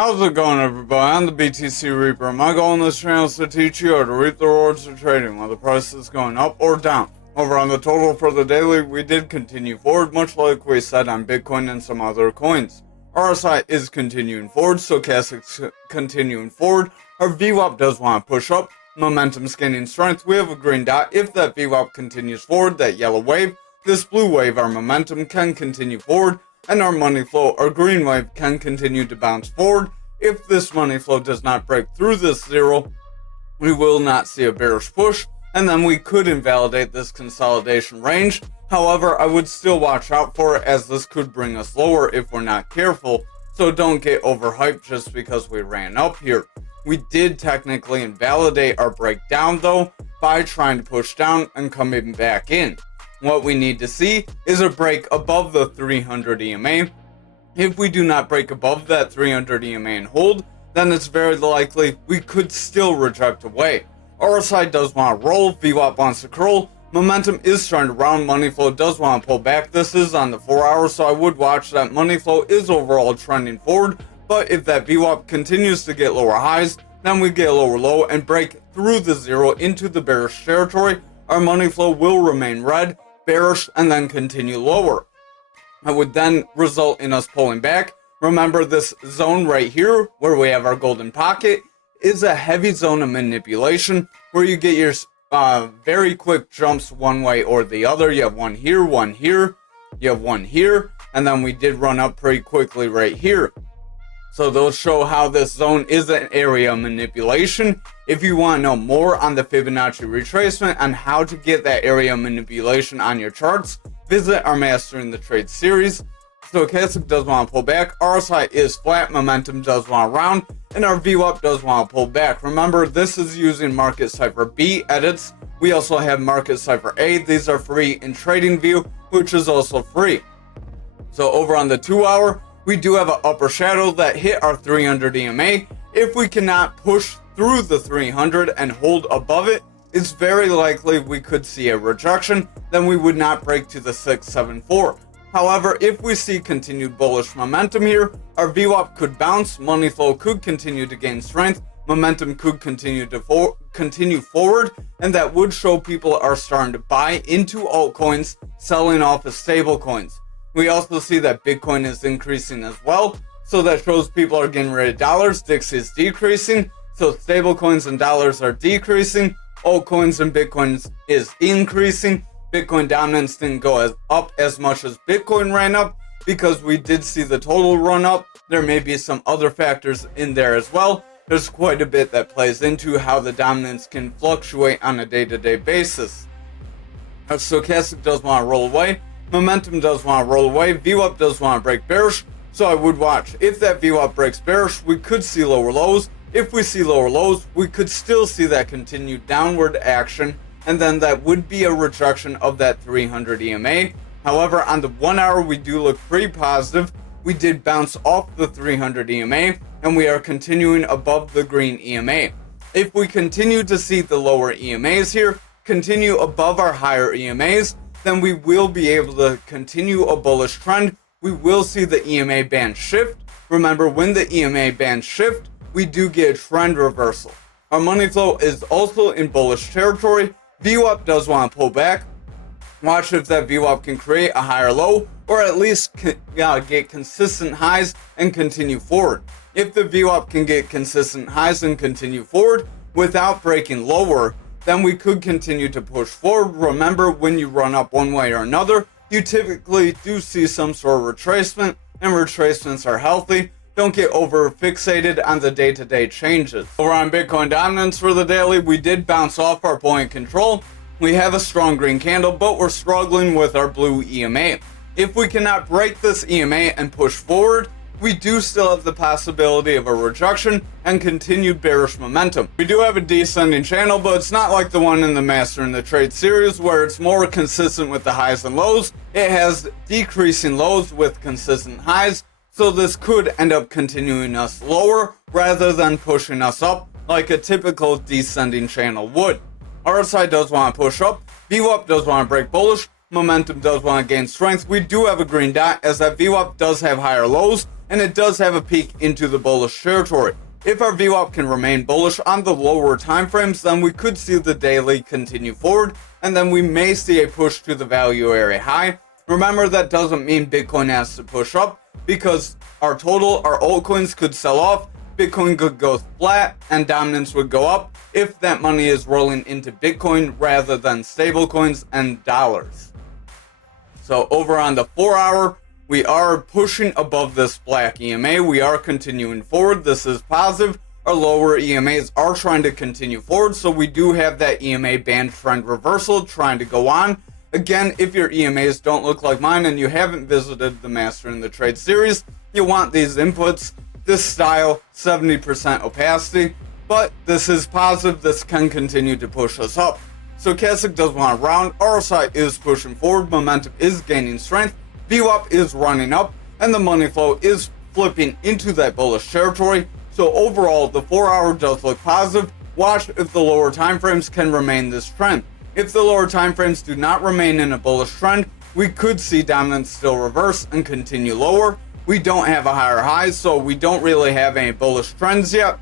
How's it going, everybody? I'm the BTC Reaper. My goal on this channel is to teach you how to reap the rewards of trading while the price is going up or down. Over on the total for the daily, we did continue forward, much like we said on Bitcoin and some other coins. RSI is continuing forward, stochastic's continuing forward. Our VWAP does want to push up. Momentum's gaining strength. We have a green dot. If that VWAP continues forward, that yellow wave, this blue wave, our momentum can continue forward. And our money flow, our green wave, can continue to bounce forward. If this money flow does not break through this zero, we will not see a bearish push, and then we could invalidate this consolidation range. However, I would still watch out for it, as this could bring us lower if we're not careful, so don't get overhyped just because we ran up here. We did technically invalidate our breakdown though by trying to push down and coming back in. What we need to see is a break above the 300 EMA. If we do not break above that 300 EMA and hold, then it's very likely we could still reject away. RSI does want to roll, VWAP wants to curl, momentum is trying to round, money flow does want to pull back. This is on the 4 hours, so I would watch that. Money flow is overall trending forward, but if that VWAP continues to get lower highs, then we get a lower low and break through the zero into the bearish territory. Our money flow will remain red, bearish, and then continue lower. That would then result in us pulling back. Remember, this zone right here where we have our golden pocket is a heavy zone of manipulation where you get your very quick jumps one way or the other. You have one here, you have one here, and then we did run up pretty quickly right here. So those show how this zone is an area of manipulation. If you want to know more on the Fibonacci retracement and how to get that area of manipulation on your charts, visit our Mastering the Trade series. Stochastic does want to pull back, RSI is flat, momentum does want to round, and our VWAP does want to pull back. Remember, this is using Market Cipher B edits. We also have Market Cipher A. These are free in TradingView, which is also free. So over on the 2 hour, we do have an upper shadow that hit our 300 EMA. If we cannot push through the 300 and hold above it, it's very likely we could see a rejection. Then we would not break to the 674. However, if we see continued bullish momentum here, our VWAP could bounce, money flow could continue to gain strength, momentum could continue to continue forward, and that would show people are starting to buy into altcoins, selling off of stable coins. We also see that Bitcoin is increasing as well, so that shows people are getting rid of dollars. DIX is decreasing, so stable coins and dollars are decreasing. Altcoins and Bitcoins is increasing. Bitcoin dominance didn't go up as much as Bitcoin ran up because we did see the total run up. There may be some other factors in there as well. There's quite a bit that plays into how the dominance can fluctuate on a day-to-day basis. Our stochastic does want to roll away. Momentum does want to roll away. VWAP does want to break bearish, so I would watch. If that VWAP breaks bearish, we could see lower lows. If we see lower lows, we could still see that continued downward action, and then that would be a rejection of that 300 EMA. However, on the 1 hour, we do look pretty positive. We did bounce off the 300 EMA, and we are continuing above the green EMA. If we continue to see the lower EMAs here, continue above our higher EMAs, then we will be able to continue a bullish trend. We will see the EMA band shift. Remember, when the EMA bands shift, we do get a trend reversal. Our money flow is also in bullish territory. VWAP does want to pull back. Watch if that VWAP can create a higher low, or at least get consistent highs and continue forward. If the VWAP can get consistent highs and continue forward without breaking lower, then we could continue to push forward. Remember, when you run up one way or another, you typically do see some sort of retracement, and retracements are healthy. Don't get over fixated on the day-to-day changes. Over on Bitcoin dominance for the daily, we did bounce off our point control. We have a strong green candle, but we're struggling with our blue EMA. If we cannot break this EMA and push forward, we do still have the possibility of a rejection and continued bearish momentum. We do have a descending channel, but it's not like the one in the Mastering the Trade series where it's more consistent with the highs and lows. It has decreasing lows with consistent highs, so this could end up continuing us lower rather than pushing us up like a typical descending channel would. RSI does want to push up, VWAP does want to break bullish, momentum does want to gain strength. We do have a green dot as that VWAP does have higher lows, and it does have a peak into the bullish territory. If our VWAP can remain bullish on the lower time frames, then we could see the daily continue forward, and then we may see a push to the value area high. Remember, that doesn't mean Bitcoin has to push up, because our altcoins could sell off, Bitcoin could go flat, and dominance would go up if that money is rolling into Bitcoin rather than stablecoins and dollars. So over on the 4 hour, we are pushing above this black EMA. We are continuing forward. This is positive. Our lower EMAs are trying to continue forward, so we do have that EMA band trend reversal trying to go on. Again, if your EMAs don't look like mine and you haven't visited the Mastering the Trade series, you want these inputs, this style, 70% opacity, but this is positive. This can continue to push us up. Stochastic does want a round, RSI is pushing forward, momentum is gaining strength, VWAP is running up, and the money flow is flipping into that bullish territory. So overall, the 4 hour does look positive. Watch if the lower time frames can remain this trend. If the lower time frames do not remain in a bullish trend, we could see dominance still reverse and continue lower. We don't have a higher high, so we don't really have any bullish trends yet.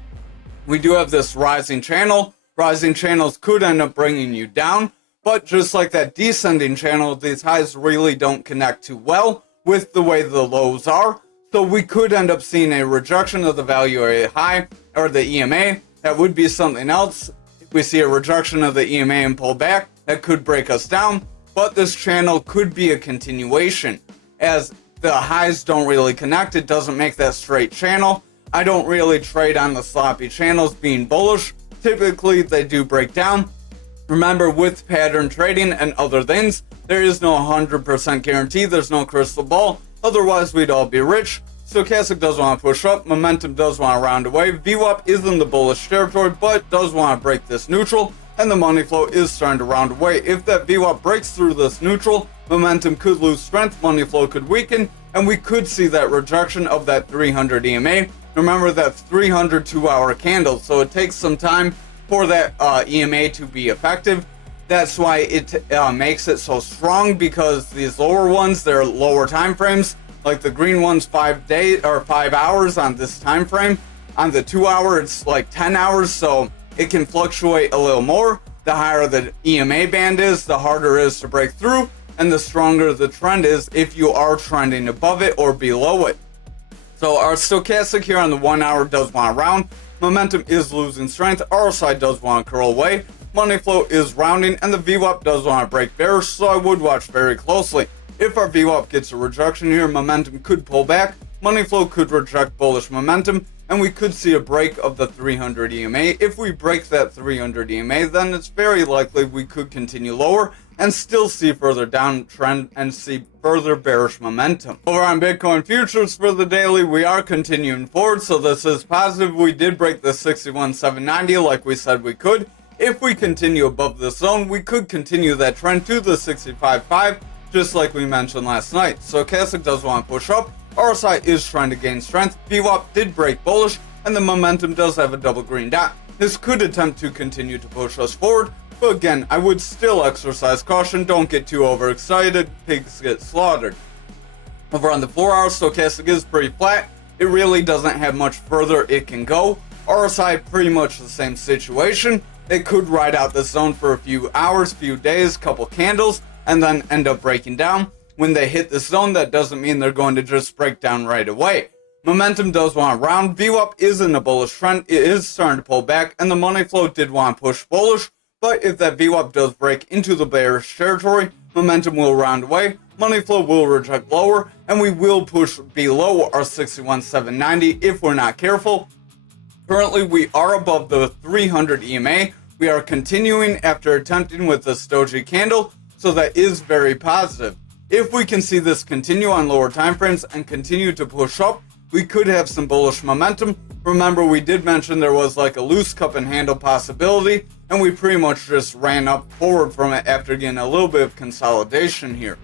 We do have this rising channel. Rising channels could end up bringing you down, but just like that descending channel, these highs really don't connect too well with the way the lows are. So we could end up seeing a rejection of the value area high or the EMA. That would be something else. If we see a rejection of the EMA and pull back, that could break us down. But this channel could be a continuation. As the highs don't really connect, it doesn't make that straight channel. I don't really trade on the sloppy channels being bullish. Typically, they do break down. Remember, with pattern trading and other things, there is no 100% guarantee. There's no crystal ball. Otherwise, we'd all be rich. Stochastic does want to push up. Momentum does want to round away. VWAP is in the bullish territory, but does want to break this neutral. And the money flow is starting to round away. If that VWAP breaks through this neutral, momentum could lose strength, money flow could weaken, and we could see that rejection of that 300 EMA. Remember, that's 300 2-hour candles, so it takes some time for that EMA to be effective. That's why it makes it so strong, because these lower ones, they're lower time frames. Like the green one's 5 days or 5 hours on this time frame. On the 2 hour, it's like 10 hours, so it can fluctuate a little more. The higher the EMA band is, the harder it is to break through, and the stronger the trend is if you are trending above it or below it. So our stochastic here on the 1 hour does want to round. Momentum is losing strength. RSI does want to curl away. Money flow is rounding, and the VWAP does want to break bearish, so I would watch very closely. If our VWAP gets a rejection here, momentum could pull back. Money flow could reject bullish momentum, and we could see a break of the 300 EMA. If we break that 300 EMA, then it's very likely we could continue lower and still see further downtrend and see further bearish momentum. Over on Bitcoin futures for the daily, we are continuing forward, so this is positive. We did break the 61,790 like we said we could. If we continue above this zone, we could continue that trend to the 65.5, just like we mentioned last night. So Stochastic does want to push up. RSI is trying to gain strength. VWAP did break bullish, and the momentum does have a double green dot. This could attempt to continue to push us forward, but again, I would still exercise caution. Don't get too overexcited. Pigs get slaughtered. Over on the 4 hour, Stochastic is pretty flat. It really doesn't have much further it can go. RSI, pretty much the same situation. It could ride out this zone for a few hours, few days, couple candles, and then end up breaking down. When they hit this zone, that doesn't mean they're going to just break down right away. Momentum does want to round. VWAP is in a bullish trend. It is starting to pull back, and the money flow did want to push bullish. But if that VWAP does break into the bearish territory, momentum will round away, money flow will reject lower, and we will push below our 61,790 if we're not careful. Currently, we are above the 300 EMA. We are continuing after attempting with the doji candle, so that is very positive. If we can see this continue on lower time frames and continue to push up, we could have some bullish momentum. Remember, we did mention there was like a loose cup and handle possibility, and we pretty much just ran up forward from it after getting a little bit of consolidation here.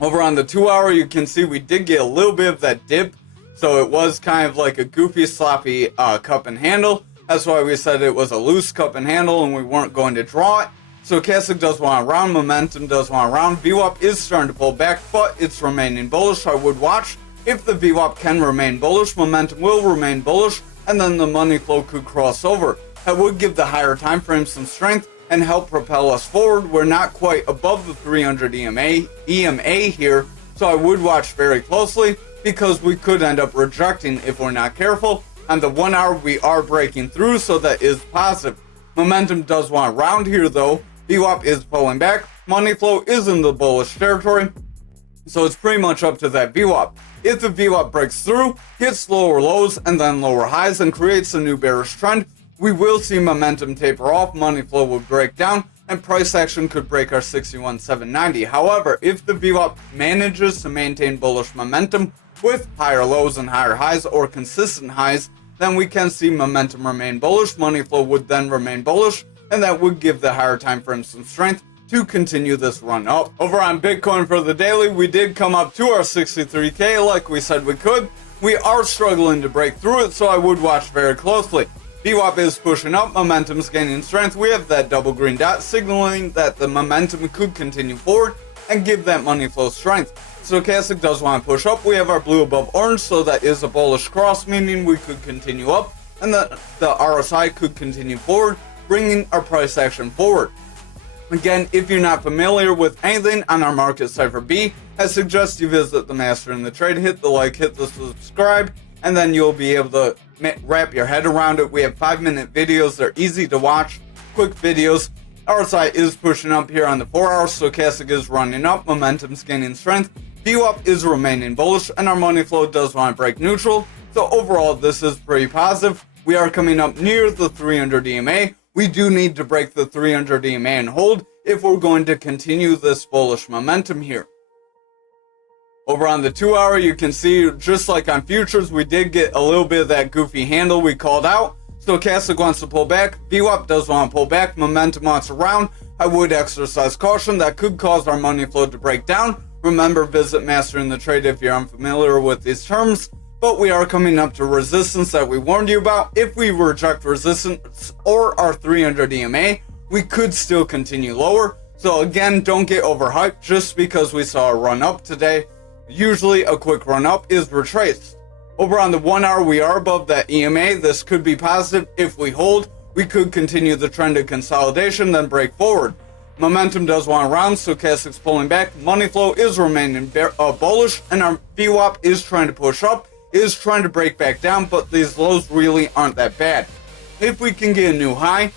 Over on the 2 hour, you can see we did get a little bit of that dip, so it was kind of like a goofy, sloppy cup and handle. That's why we said it was a loose cup and handle and we weren't going to draw it. So Stochastic does want to round, momentum does want to round. VWAP is starting to pull back, but it's remaining bullish. I would watch. If the VWAP can remain bullish, momentum will remain bullish, and then the money flow could cross over. That would give the higher time frame some strength and help propel us forward. We're not quite above the 300 EMA here, so I would watch very closely because we could end up rejecting if we're not careful. On the 1 hour, we are breaking through, so that is positive. Momentum does want to round here though. VWAP is pulling back. Money flow is in the bullish territory, so it's pretty much up to that VWAP. If the VWAP breaks through, hits lower lows and then lower highs and creates a new bearish trend, we will see momentum taper off, money flow will break down, and price action could break our 61,790. However, if the VWAP manages to maintain bullish momentum with higher lows and higher highs or consistent highs, then we can see momentum remain bullish, money flow would then remain bullish, and that would give the higher time frame some strength to continue this run up. Over on Bitcoin for the daily, we did come up to our 63K like we said we could. We are struggling to break through it, so I would watch very closely. VWAP is pushing up, momentum's gaining strength. We have that double green dot signaling that the momentum could continue forward and give that money flow strength. Stochastic does want to push up. We have our blue above orange, so that is a bullish cross, meaning we could continue up, and the RSI could continue forward, bringing our price action forward. Again, if you're not familiar with anything on our market cipher B, I suggest you visit the Master in the Trade, hit the like, hit the subscribe, and then you'll be able to wrap your head around it. We have 5-minute videos. They're easy to watch, quick videos. RSI is pushing up here on the 4 hour. Stochastic is running up. Momentum's gaining strength. VWAP is remaining bullish, and our money flow does want to break neutral. So overall, this is pretty positive. We are coming up near the 300 EMA. We do need to break the 300 EMA and hold if we're going to continue this bullish momentum here. Over on the 2 hour, you can see, just like on futures, we did get a little bit of that goofy handle we called out. Stochastic wants to pull back. VWAP does want to pull back. Momentum wants to round. I would exercise caution. That could cause our money flow to break down. Remember, visit Master in the Trade if you're unfamiliar with these terms. But we are coming up to resistance that we warned you about. If we reject resistance or our 300 EMA, we could still continue lower. So again, don't get overhyped just because we saw a run up today. Usually a quick run up is retraced. Over on the 1 hour, we are above that EMA. This could be positive. If we hold, we could continue the trend of consolidation, then break forward. Momentum does want to round, stochastic's pulling back. Money flow is remaining bullish, and our VWAP is trying to push up, is trying to break back down, but these lows really aren't that bad. If we can get a new high,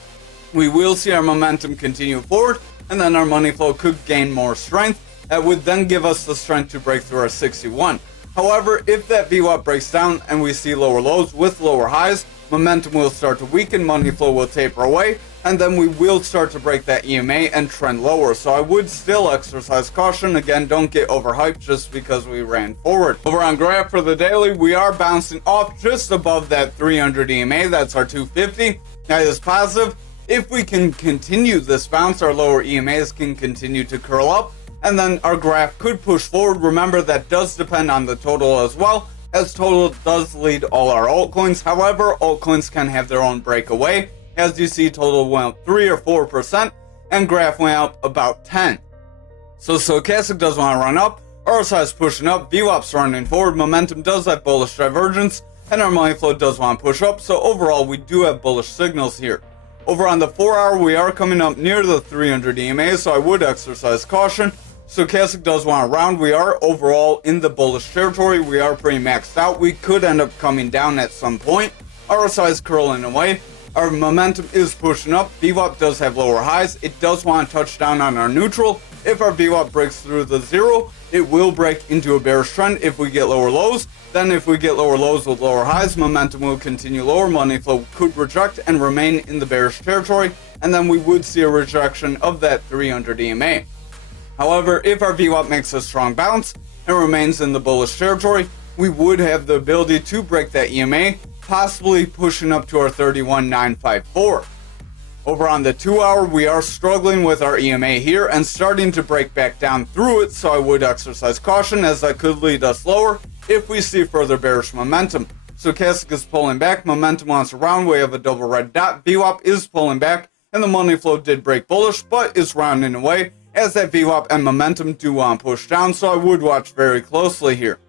we will see our momentum continue forward, and then our money flow could gain more strength. That would then give us the strength to break through our 61. However, if that VWAP breaks down and we see lower lows with lower highs, momentum will start to weaken, money flow will taper away, and then we will start to break that EMA and trend lower. So I would still exercise caution. Again, don't get overhyped just because we ran forward. Over on graph for the daily, we are bouncing off just above that 300 EMA. That's our 250. That is positive. If we can continue this bounce, our lower EMAs can continue to curl up, and then our graph could push forward. Remember, that does depend on the total as well, as total does lead all our altcoins. However, altcoins can have their own breakaway. As you see, total went up 3 or 4%, and graph went up about 10. So stochastic does want to run up, RSI is pushing up, VWAP's running forward, momentum does have bullish divergence, and our money flow does want to push up. So overall, we do have bullish signals here. Over on the 4 hour, we are coming up near the 300 EMA, so I would exercise caution. Stochastic does want to round. We are overall in the bullish territory. We are pretty maxed out. We could end up coming down at some point. RSI is curling away. Our momentum is pushing up. VWAP does have lower highs. It does want to touch down on our neutral. If our VWAP breaks through the zero, it will break into a bearish trend if we get lower lows. Then if we get lower lows with lower highs, momentum will continue lower. Money flow could reject and remain in the bearish territory. And then we would see a rejection of that 300 EMA. However, if our VWAP makes a strong bounce and remains in the bullish territory, we would have the ability to break that EMA, possibly pushing up to our 31,954. Over on the 2 hour, we are struggling with our EMA here and starting to break back down through it, so I would exercise caution as that could lead us lower if we see further bearish momentum. Stochastic is pulling back, momentum wants to round, we have a double red dot, VWAP is pulling back, and the money flow did break bullish, but is rounding away as that VWAP and momentum do want to push down, so I would watch very closely here.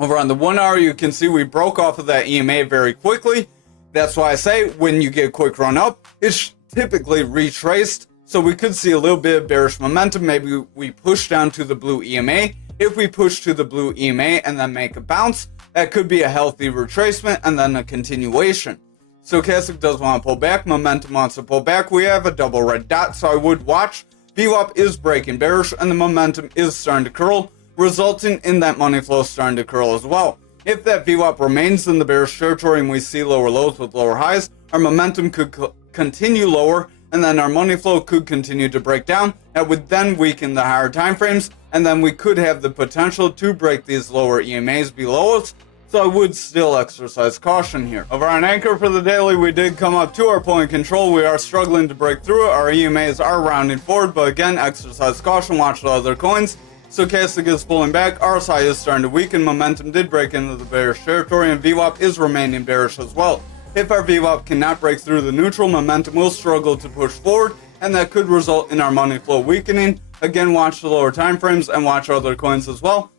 Over on the 1 hour, you can see we broke off of that EMA very quickly. That's why I say when you get a quick run up, it's typically retraced. So we could see a little bit of bearish momentum. Maybe we push down to the blue EMA. If we push to the blue EMA and then make a bounce, that could be a healthy retracement and then a continuation. Stochastic does want to pull back. Momentum wants to pull back. We have a double red dot, so I would watch. VWAP is breaking bearish and the momentum is starting to curl, resulting in that money flow starting to curl as well. If that VWAP remains in the bearish territory and we see lower lows with lower highs, our momentum could continue lower and then our money flow could continue to break down. That would then weaken the higher time frames, and then we could have the potential to break these lower EMAs below us. So I would still exercise caution here. Over on Anchor for the daily, we did come up to our point control. We are struggling to break through it. Our EMAs are rounding forward, but again, exercise caution, watch the other coins. Stochastic is pulling back, RSI is starting to weaken, momentum did break into the bearish territory, and VWAP is remaining bearish as well. If our VWAP cannot break through the neutral, momentum will struggle to push forward, and that could result in our money flow weakening. Again, watch the lower time frames and watch other coins as well.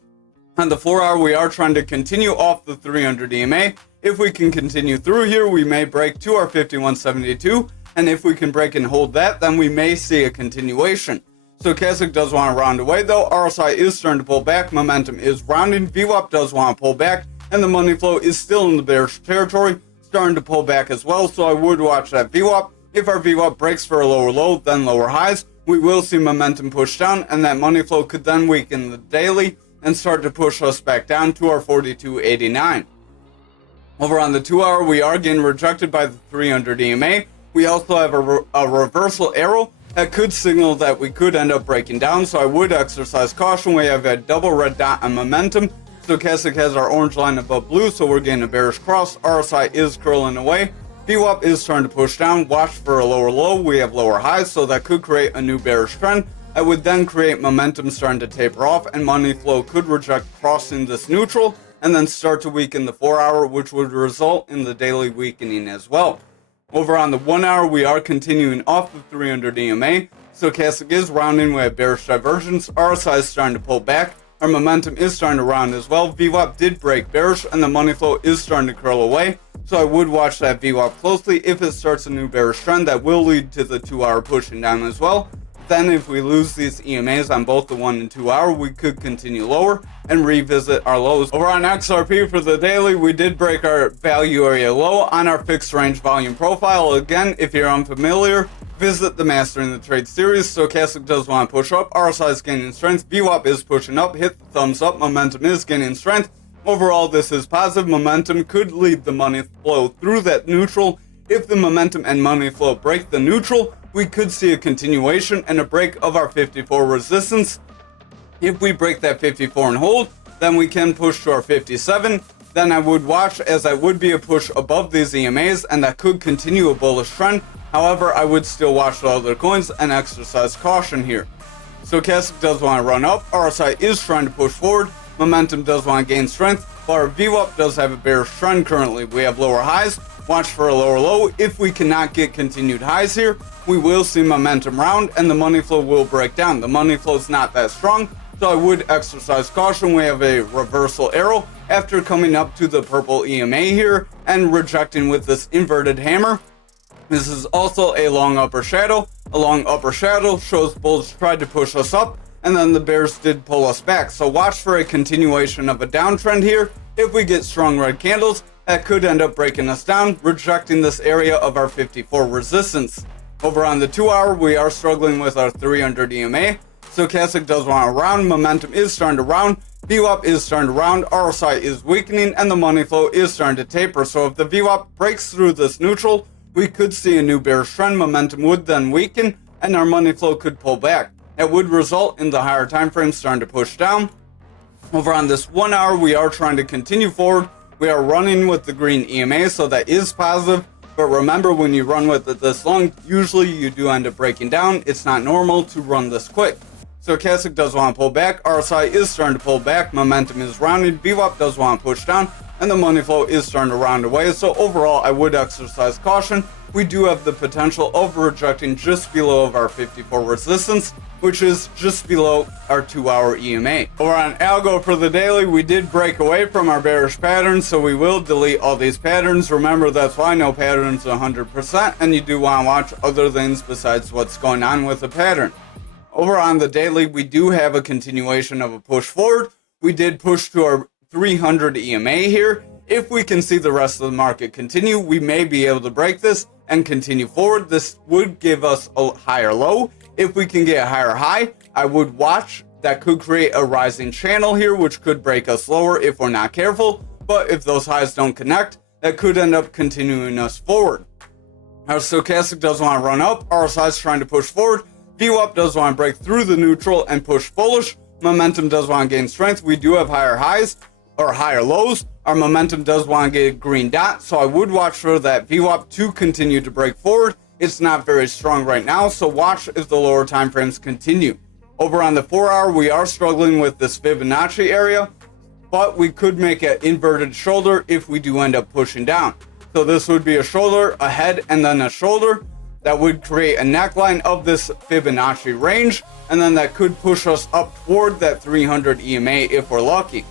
On the 4 hour, we are trying to continue off the 300 EMA. If we can continue through here, we may break to our 5172, and if we can break and hold that, then we may see a continuation. Stochastic does want to round away though. RSI is starting to pull back, momentum is rounding, VWAP does want to pull back, and the money flow is still in the bearish territory, starting to pull back as well, so I would watch that VWAP. If our VWAP breaks for a lower low, then lower highs, we will see momentum push down, and that money flow could then weaken the daily and start to push us back down to our 42.89. Over on the 2 hour, we are getting rejected by the 300 EMA. We also have a reversal arrow that could signal that we could end up breaking down, so I would exercise caution. We have a double red dot on momentum. Stochastic has our orange line above blue, so we're getting a bearish cross. RSI is curling away. VWAP is starting to push down. Watch for a lower low. We have lower highs, so that could create a new bearish trend. I would then create momentum starting to taper off, and money flow could reject crossing this neutral and then start to weaken the 4 hour, which would result in the daily weakening as well. Over on the 1 hour, we are continuing off the 300 EMA. Stochastic is rounding. We have bearish divergence. RSI is starting to pull back. Our momentum is starting to round as well. VWAP did break bearish, and the money flow is starting to curl away. So I would watch that VWAP closely. If it starts a new bearish trend, that will lead to the 2 hour pushing down as well. Then if we lose these EMAs on both the 1 and 2 hour, we could continue lower and revisit our lows. Over on XRP for the daily, we did break our value area low on our fixed range volume profile. Again, if you're unfamiliar, visit the Mastering the Trade series. Stochastic does want to push up, RSI is gaining strength, VWAP is pushing up, hit the thumbs up, momentum is gaining strength. Overall, this is positive. Momentum could lead the money flow through that neutral. If the momentum and money flow break the neutral, we could see a continuation and a break of our 54 resistance. If we break that 54 and hold, then we can push to our 57. Then I would watch, as that would be a push above these EMAs, and that could continue a bullish trend. However, I would still watch the other coins and exercise caution here. Stochastic does want to run up, RSI is trying to push forward, momentum does want to gain strength, but our VWAP does have a bearish trend currently. We have lower highs, watch for a lower low. If we cannot get continued highs here, we will see momentum round and the money flow will break down. The money flow is not that strong, so I would exercise caution. We have a reversal arrow after coming up to the purple EMA here and rejecting with this inverted hammer. This is also a long upper shadow. A long upper shadow shows bulls tried to push us up, and then the bears did pull us back. So watch for a continuation of a downtrend here. If we get strong red candles, that could end up breaking us down, rejecting this area of our 54 resistance. Over on the 2 hour, we are struggling with our 300 EMA. Stochastic does want to round, momentum is starting to round, VWAP is starting to round, RSI is weakening, and the money flow is starting to taper. So if the VWAP breaks through this neutral, we could see a new bearish trend. Momentum would then weaken, and our money flow could pull back. It would result in the higher time frame starting to push down. Over on this 1 hour, we are trying to continue forward. We are running with the green EMA, so that is positive. But remember, when you run with it this long, usually you do end up breaking down. It's not normal to run this quick. Stochastic does want to pull back. RSI is starting to pull back. Momentum is rounding. VWAP does want to push down. and the money flow is starting to round away. So overall, I would exercise caution. We do have the potential of rejecting just below of our 54 resistance, which is just below our 2-hour EMA. Over on algo for the daily, we did break away from our bearish pattern, so we will delete all these patterns. Remember, that's why no patterns 100%, and you do want to watch other things besides what's going on with the pattern. Over on the daily, we do have a continuation of a push forward. We did push to our 300 EMA here. If we can see the rest of the market continue, we may be able to break this and continue forward. This would give us a higher low. If we can get a higher high, I would watch. That could create a rising channel here, which could break us lower if we're not careful. But if those highs don't connect, that could end up continuing us forward. Our stochastic does want to run up. RSI is trying to push forward. VWAP does want to break through the neutral and push bullish. Momentum does want to gain strength. We do have higher highs or higher lows. Our momentum does want to get a green dot, so I would watch for that VWAP to continue to break forward. It's not very strong right now, so watch if the lower time frames continue. Over on the 4-hour, we are struggling with this Fibonacci area, but we could make an inverted shoulder if we do end up pushing down. So this would be a shoulder, a head, and then a shoulder. That would create a neckline of this Fibonacci range, and then that could push us up toward that 300 EMA if we're lucky.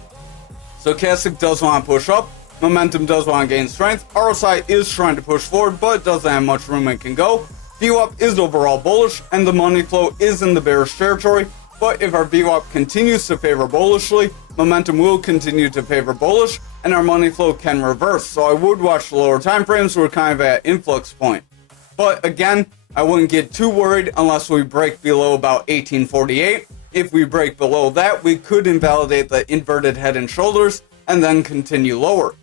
Stochastic does want to push up. Momentum does want to gain strength. RSI is trying to push forward, but doesn't have much room it can go. VWAP is overall bullish, and the money flow is in the bearish territory. But if our VWAP continues to favor bullishly, momentum will continue to favor bullish, and our money flow can reverse. So I would watch the lower time frames. We're kind of at influx point. But again, I wouldn't get too worried unless we break below about 1848. If we break below that, we could invalidate the inverted head and shoulders and then continue lower.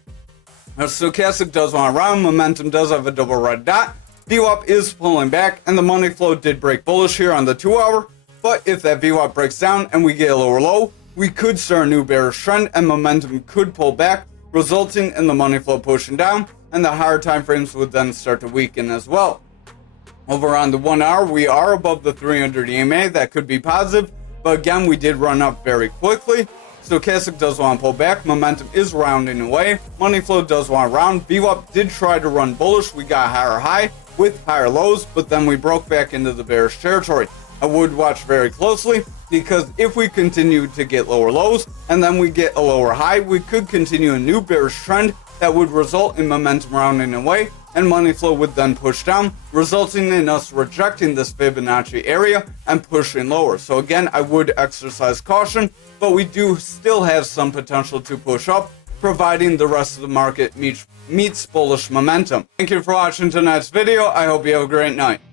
Our stochastic does want to round. Momentum does have a double red dot. VWAP is pulling back, and the money flow did break bullish here on the 2-hour. But if that VWAP breaks down and we get a lower low, we could start a new bearish trend, and momentum could pull back, resulting in the money flow pushing down, and the higher time frames would then start to weaken as well. Over on the 1-hour, we are above the 300 EMA. That could be positive, but again, we did run up very quickly. Stochastic does want to pull back. Momentum is rounding away. Money flow does want to round. VWAP did try to run bullish. We got a higher high with higher lows, but then we broke back into the bearish territory. I would watch very closely, because if we continue to get lower lows and then we get a lower high, we could continue a new bearish trend that would result in momentum rounding away, and money flow would then push down, resulting in us rejecting this Fibonacci area and pushing lower. So again, I would exercise caution, but we do still have some potential to push up, providing the rest of the market meets bullish momentum. Thank you for watching tonight's video. I hope you have a great night.